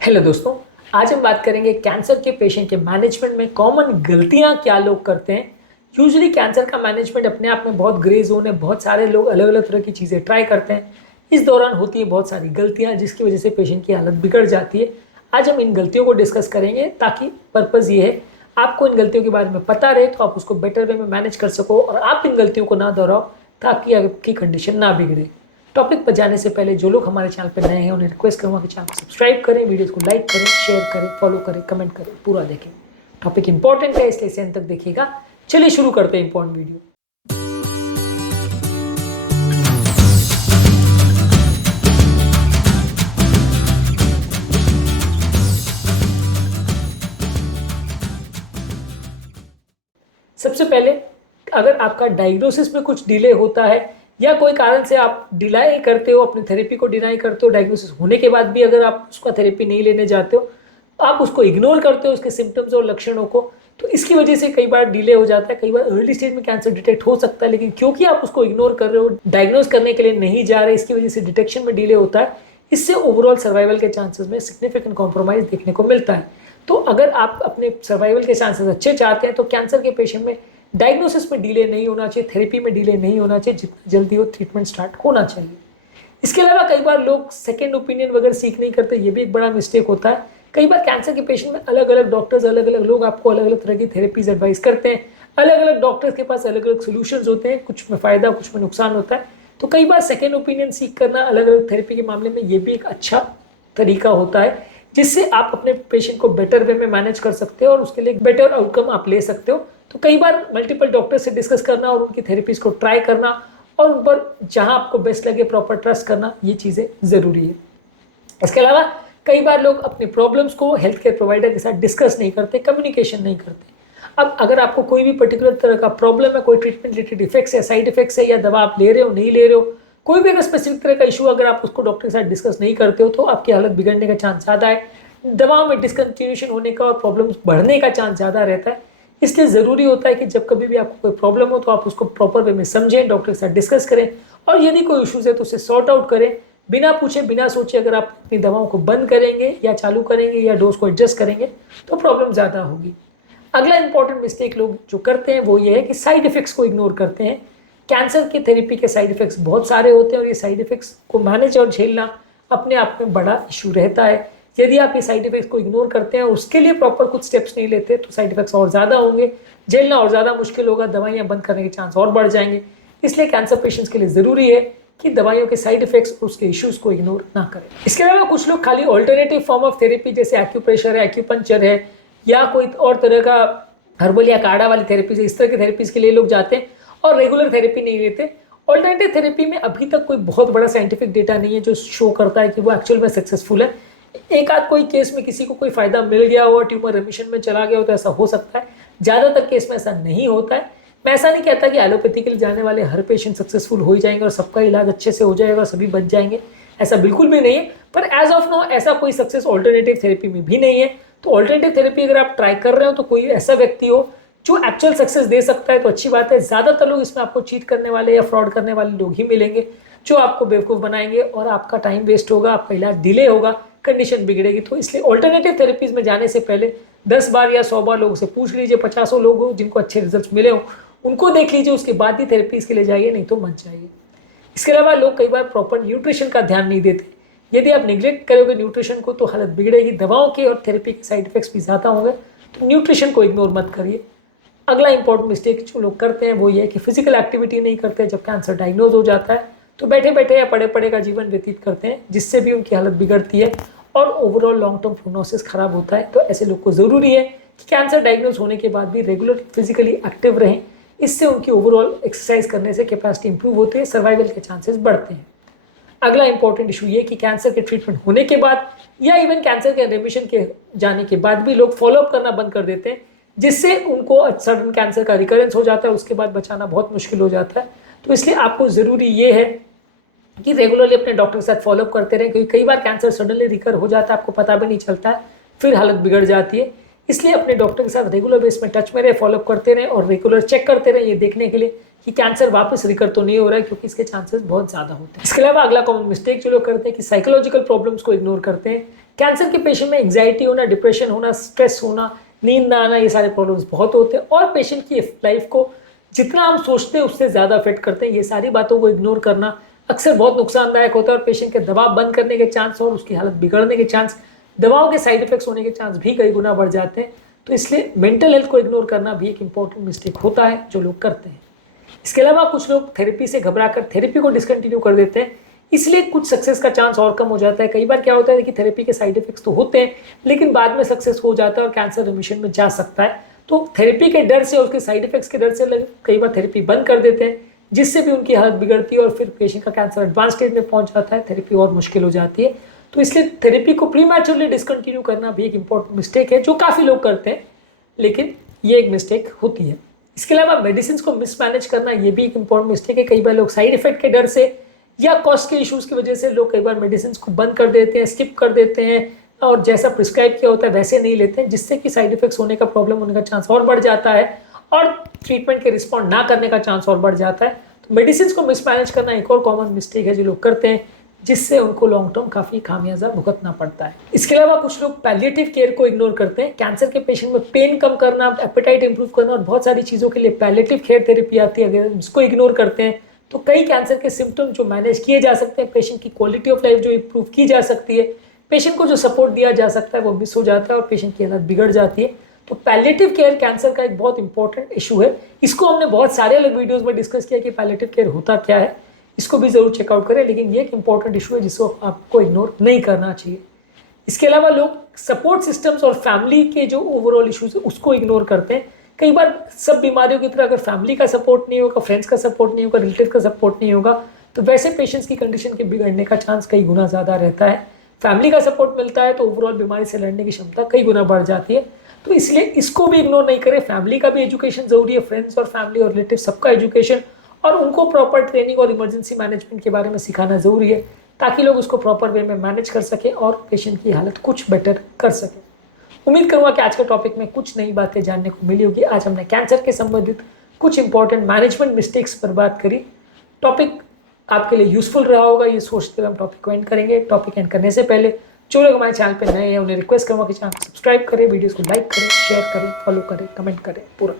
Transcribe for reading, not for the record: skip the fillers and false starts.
Hello दोस्तों, आज हम बात करेंगे कैंसर के पेशेंट के मैनेजमेंट में कॉमन गलतियां क्या लोग करते हैं। यूजुअली कैंसर का मैनेजमेंट अपने आप में बहुत ग्रे जोन है, बहुत सारे लोग अलग अलग तरह की चीज़ें ट्राई करते हैं। इस दौरान होती है बहुत सारी गलतियां जिसकी वजह से पेशेंट की हालत बिगड़ जाती है। आज हम इन गलतियों को डिस्कस करेंगे ताकि पर्पज़ ये है आपको इन गलतियों के बारे में पता रहे तो आप उसको बेटर वे में मैनेज कर सको और आप इन गलतियों को ना दोहराओ ताकि आपकी कंडीशन ना बिगड़े। टॉपिक पर जाने से पहले जो लोग हमारे चैनल पर नए हैं उन्हें रिक्वेस्ट करूंगा कि चैनल को सब्सक्राइब करें, वीडियोस को लाइक करें, शेयर करें, फॉलो करें, कमेंट करें, पूरा देखें। टॉपिक इंपॉर्टेंट है इसलिए इसे अंत तक देखिएगा। चलिए शुरू करते हैं इंपॉर्टेंट वीडियो। सबसे पहले अगर आपका डायग्नोसिस में कुछ डिले होता है या कोई कारण से आप डिलाई करते हो, अपनी थेरेपी को डिनाई करते हो, डायग्नोसिस होने के बाद भी अगर आप उसका थेरेपी नहीं लेने जाते हो, आप उसको इग्नोर करते हो उसके सिम्टम्स और लक्षणों को, तो इसकी वजह से कई बार डिले हो जाता है। कई बार अर्ली स्टेज में कैंसर डिटेक्ट हो सकता है, लेकिन क्योंकि आप उसको इग्नोर कर रहे हो, डायग्नोज करने के लिए नहीं जा रहे, इसकी वजह से डिटेक्शन में डिले होता है। इससे ओवरऑल सर्वाइवल के चांसेस में सिग्निफिकेंट कॉम्प्रोमाइज देखने को मिलता है। तो अगर आप अपने सर्वाइवल के चांसेस अच्छे चाहते हैं तो कैंसर के पेशेंट में डायग्नोसिस में डिले नहीं होना चाहिए, थेरेपी में डिले नहीं होना चाहिए, जितना जल्दी हो ट्रीटमेंट स्टार्ट होना चाहिए। इसके अलावा कई बार लोग सेकेंड ओपिनियन वगैरह सीख नहीं करते, ये भी एक बड़ा मिस्टेक होता है। कई बार कैंसर के पेशेंट में अलग अलग डॉक्टर्स, अलग अलग लोग आपको अलग अलग तरह की थेरेपीज एडवाइस करते हैं। अलग अलग डॉक्टर्स के पास अलग अलग सोल्यूशंस होते हैं, कुछ में फ़ायदा कुछ में नुकसान होता है। तो कई बार सेकेंड ओपिनियन सीख करना अलग अलग थेरेपी के मामले में ये भी एक अच्छा तरीका होता है, जिससे आप अपने पेशेंट को बेटर वे में मैनेज कर सकते हो और उसके लिए बेटर आउटकम आप ले सकते हो। तो कई बार मल्टीपल डॉक्टर से डिस्कस करना और उनकी थेरेपीज को ट्राई करना और उन पर जहां आपको बेस्ट लगे प्रॉपर ट्रस्ट करना, ये चीज़ें ज़रूरी है। इसके अलावा कई बार लोग अपनी प्रॉब्लम्स को हेल्थ केयर प्रोवाइडर के साथ डिस्कस नहीं करते, कम्युनिकेशन नहीं करते। अब अगर आपको कोई भी पर्टिकुलर तरह का प्रॉब्लम है, कोई ट्रीटमेंट रिलेटेड इफेक्ट्स है, साइड इफेक्ट्स है, या दवा आप ले रहे हो नहीं ले रहे हो, कोई भी अगर स्पेसिफिक तरह का इशू अगर आप उसको डॉक्टर के साथ डिस्कस नहीं करते हो तो आपकी हालत बिगड़ने का चांस ज़्यादा है, दवाओं में डिसकंटिन्यूएशन होने का और प्रॉब्लम्स बढ़ने का चांस ज़्यादा रहता है। इसलिए ज़रूरी होता है कि जब कभी भी आपको कोई प्रॉब्लम हो तो आप उसको प्रॉपर वे में समझें, डॉक्टर के साथ डिस्कस करें और यदि कोई इशूज़ है तो उसे सॉर्ट आउट करें बिना पूछे बिना सोचे। अगर आप अपनी दवाओं को बंद करेंगे या चालू करेंगे या डोज को एडजस्ट करेंगे तो प्रॉब्लम ज़्यादा होगी। अगला इंपॉर्टेंट मिस्टेक लोग जो करते हैं वो ये है कि साइड इफेक्ट्स को इग्नोर करते हैं। कैंसर की थेरेपी के साइड इफेक्ट्स बहुत सारे होते हैं और ये साइड इफेक्ट्स को मैनेज और झेलना अपने आप में बड़ा इशू रहता है। यदि आप ये साइड इफेक्ट्स को इग्नोर करते हैं और उसके लिए प्रॉपर कुछ स्टेप्स नहीं लेते तो साइड इफेक्ट्स और ज़्यादा होंगे, झेलना और ज़्यादा मुश्किल होगा, दवाइयाँ बंद करने के चांस और बढ़ जाएंगे। इसलिए कैंसर पेशेंट्स के लिए ज़रूरी है कि दवाइयों के साइड इफेक्ट्स और उसके इश्यूज को इग्नोर ना करें। इसके अलावा कुछ लोग खाली ऑल्टरनेटिव फॉर्म ऑफ थेरेपी जैसे एक्यूप्रेशर है, एक्यूपंक्चर है या कोई और तरह का हर्बल या काढ़ा वाली थेरेपीज है, इस तरह की थेरेपीज के लिए लोग जाते हैं और रेगुलर थेरेपी नहीं लेते। ऑल्टरनेटिव थेरेपी में अभी तक कोई बहुत बड़ा साइंटिफिक डेटा नहीं है जो शो करता है कि वो एक्चुअल में सक्सेसफुल है। एक आध कोई केस में किसी को कोई फायदा मिल गया हो, ट्यूमर रिमिशन में चला गया हो तो ऐसा हो सकता है, ज़्यादातर केस में ऐसा नहीं होता है। मैं ऐसा नहीं कहता कि एलोपैथी के लिए जाने वाले हर पेशेंट सक्सेसफुल हो ही जाएंगे और सबका इलाज अच्छे से हो जाएगा और सभी बच जाएंगे, ऐसा बिल्कुल भी नहीं है। पर एज ऑफ नाउ ऐसा कोई सक्सेस ऑल्टरनेटिव थेरेपी में भी नहीं है। तो ऑल्टरनेटिव थेरेपी अगर आप ट्राई कर रहे हो तो कोई ऐसा व्यक्ति हो जो एक्चुअल सक्सेस दे सकता है तो अच्छी बात है। ज़्यादातर लोग इसमें आपको चीट करने वाले या फ्रॉड करने वाले लोग ही मिलेंगे जो आपको बेवकूफ़ बनाएंगे और आपका टाइम वेस्ट होगा, आपका इलाज डिले होगा, कंडीशन बिगड़ेगी। तो इसलिए ऑल्टरनेटिव थेरेपीज में जाने से पहले 10 बार या 100 बार लोगों से पूछ लीजिए। 50 लोग हो जिनको अच्छे रिजल्ट मिले हो उनको देख लीजिए, उसके बाद ही थेरेपीज के लिए जाइए, नहीं तो मत जाइए। इसके अलावा लोग कई बार प्रॉपर न्यूट्रिशन का ध्यान नहीं देते। यदि आप निगलेक्ट करोगे न्यूट्रिशन को तो हालत बिगड़ेगी, दवाओं के और थेरेपी के साइड इफेक्ट्स भी ज़्यादा होंगे। तो न्यूट्रिशन को इग्नोर मत करिए। अगला इंपॉर्टेंट मिस्टेक जो लोग करते हैं वो ये है कि फिजिकल एक्टिविटी नहीं करते। जब कैंसर डायग्नोज हो जाता है तो बैठे बैठे या पड़े पड़े का जीवन व्यतीत करते हैं, जिससे भी उनकी हालत बिगड़ती है और ओवरऑल लॉन्ग टर्म प्रोग्नोसिस खराब होता है। तो ऐसे लोग को ज़रूरी है कि कैंसर डायग्नोज होने के बाद भी रेगुलर फिजिकली एक्टिव रहें। इससे उनकी ओवरऑल एक्सरसाइज करने से कैपेसिटी इंप्रूव होती है, सर्वाइवल के चांसेस बढ़ते हैं। अगला इंपॉर्टेंट इशू ये कि कैंसर के ट्रीटमेंट होने के बाद या इवन कैंसर के रिमिशन के जाने के बाद भी लोग फॉलोअप करना बंद कर देते हैं, जिससे उनको सडन कैंसर का रिकरेंस हो जाता है, उसके बाद बचाना बहुत मुश्किल हो जाता है। तो इसलिए आपको ज़रूरी ये है कि रेगुलरली अपने डॉक्टर के साथ फॉलोअप करते रहें, क्योंकि कई बार कैंसर सडनली रिकर हो जाता है, आपको पता भी नहीं चलता है, फिर हालत बिगड़ जाती है। इसलिए अपने डॉक्टर के साथ रेगुलर बेस में टच में रहे, फॉलोअप करते रहें और रेगुलर चेक करते रहें ये देखने के लिए कि कैंसर वापस रिकर तो नहीं हो रहा है, क्योंकि इसके चांसेस बहुत ज़्यादा होते हैं। इसके अलावा अगला कॉमन मिस्टेक जो लोग करते हैं कि साइकोलॉजिकल प्रॉब्लम्स को इग्नोर करते हैं। कैंसर के पेशेंट में एंग्जाइटी होना, डिप्रेशन होना, स्ट्रेस होना, नींद ना आना, ये सारे प्रॉब्लम्स बहुत होते हैं और पेशेंट की लाइफ को जितना हम सोचते हैं उससे ज़्यादा अफेक्ट करते हैं। ये सारी बातों को इग्नोर करना अक्सर बहुत नुकसानदायक होता है और पेशेंट के दबाव बंद करने के चांस और उसकी हालत बिगड़ने के चांस, दवाओं के साइड इफेक्ट्स होने के चांस भी कई गुना बढ़ जाते हैं। तो इसलिए मेंटल हेल्थ को इग्नोर करना भी एक इंपॉर्टेंट मिस्टेक होता है जो लोग करते हैं। इसके अलावा कुछ लोग थेरेपी से घबराकर थेरेपी को डिसकंटिन्यू कर देते हैं, इसलिए कुछ सक्सेस का चांस और कम हो जाता है। कई बार क्या होता है कि थेरेपी के साइड इफेक्ट्स तो होते हैं लेकिन बाद में सक्सेस हो जाता है और कैंसर रिमिशन में जा सकता है। तो थेरेपी के डर से और उसके साइड इफेक्ट्स के डर से लोग कई बार थेरेपी बंद कर देते हैं, जिससे भी उनकी हालत बिगड़ती है और फिर पेशेंट का कैंसर एडवांस स्टेज में पहुंच जाता है, थेरेपी और मुश्किल हो जाती है। तो इसलिए थेरेपी को प्रीमैच्योरली डिसकंटिन्यू करना भी एक इंपॉर्टेंट मिस्टेक है जो काफ़ी लोग करते हैं, लेकिन ये एक मिस्टेक होती है। इसके अलावा मेडिसिन को मिसमैनेज करना ये भी एक इंपॉर्टेंट मिस्टेक है। कई बार लोग साइड इफेक्ट के डर से या कॉस्ट के इश्यूज की वजह से लोग कई बार मेडिसिन को बंद कर देते हैं, स्किप कर देते हैं और जैसा प्रिस्क्राइब किया होता है वैसे नहीं लेते हैं, जिससे कि साइड इफेक्ट्स होने का, प्रॉब्लम होने का चांस और बढ़ जाता है और ट्रीटमेंट के रिस्पॉन्ड ना करने का चांस और बढ़ जाता है। तो मेडिसिन को मिसमैनेज करना एक और कॉमन मिस्टेक है जो लोग करते हैं, जिससे उनको लॉन्ग टर्म काफ़ी खामियाजा भुगतना पड़ता है। इसके अलावा कुछ लोग पैलिएटिव केयर को इग्नोर करते हैं। कैंसर के पेशेंट में पेन कम करना, एपेटाइट इंप्रूव करना और बहुत सारी चीज़ों के लिए पैलिएटिव केयर थेरेपी आती है। अगर इसको इग्नोर करते हैं तो कई कैंसर के सिम्टम्स जो मैनेज किए जा सकते हैं, पेशेंट की क्वालिटी ऑफ लाइफ जो इंप्रूव की जा सकती है, पेशेंट को जो सपोर्ट दिया जा सकता है वो मिस हो जाता है और पेशेंट की हालत बिगड़ जाती है। तो पैलिएटिव केयर कैंसर का एक बहुत इंपॉर्टेंट इशू है। इसको हमने बहुत सारे अलग वीडियोस में डिस्कस किया कि पैलिएटिव केयर होता क्या है, इसको भी जरूर चेकआउट करें, लेकिन ये एक इंपॉर्टेंट इशू है जिसको आपको इग्नोर नहीं करना चाहिए। इसके अलावा लोग सपोर्ट सिस्टम्स और फैमिली के जो ओवरऑल इश्यूज है उसको इग्नोर करते हैं। कई बार सब बीमारियों की तरह अगर फैमिली का सपोर्ट नहीं होगा, फ्रेंड्स का सपोर्ट नहीं होगा, रिलेटिव का सपोर्ट नहीं होगा, तो वैसे पेशेंट्स की कंडीशन के बिगड़ने का चांस कई गुना ज़्यादा रहता है। फैमिली का सपोर्ट मिलता है तो ओवरऑल बीमारी से लड़ने की क्षमता कई गुना बढ़ जाती है। तो इसलिए इसको भी इग्नोर नहीं करें। फैमिली का भी एजुकेशन जरूरी है, फ्रेंड्स और फैमिली और रिलेटिव सबका एजुकेशन, और उनको प्रॉपर ट्रेनिंग और इमरजेंसी मैनेजमेंट के बारे में सिखाना जरूरी है ताकि लोग उसको प्रॉपर वे में मैनेज कर सकें और पेशेंट की हालत कुछ बेटर कर सकें। उम्मीद करूंगा कि आज के टॉपिक में कुछ नई बातें जानने को मिली होगी। आज हमने कैंसर के संबंधित कुछ इंपॉर्टेंट मैनेजमेंट मिस्टेक्स पर बात करी। टॉपिक आपके लिए यूजफुल रहा होगा ये सोचते हुए हम टॉपिक को एंड करेंगे। टॉपिक एंड करने से पहले जो लोग हमारे चैनल पर नए हैं उन्हें रिक्वेस्ट करूँगा कि चैनल को सब्सक्राइब करें, वीडियोज़ को लाइक करें, शेयर करें, फॉलो करें, कमेंट करें पूरा।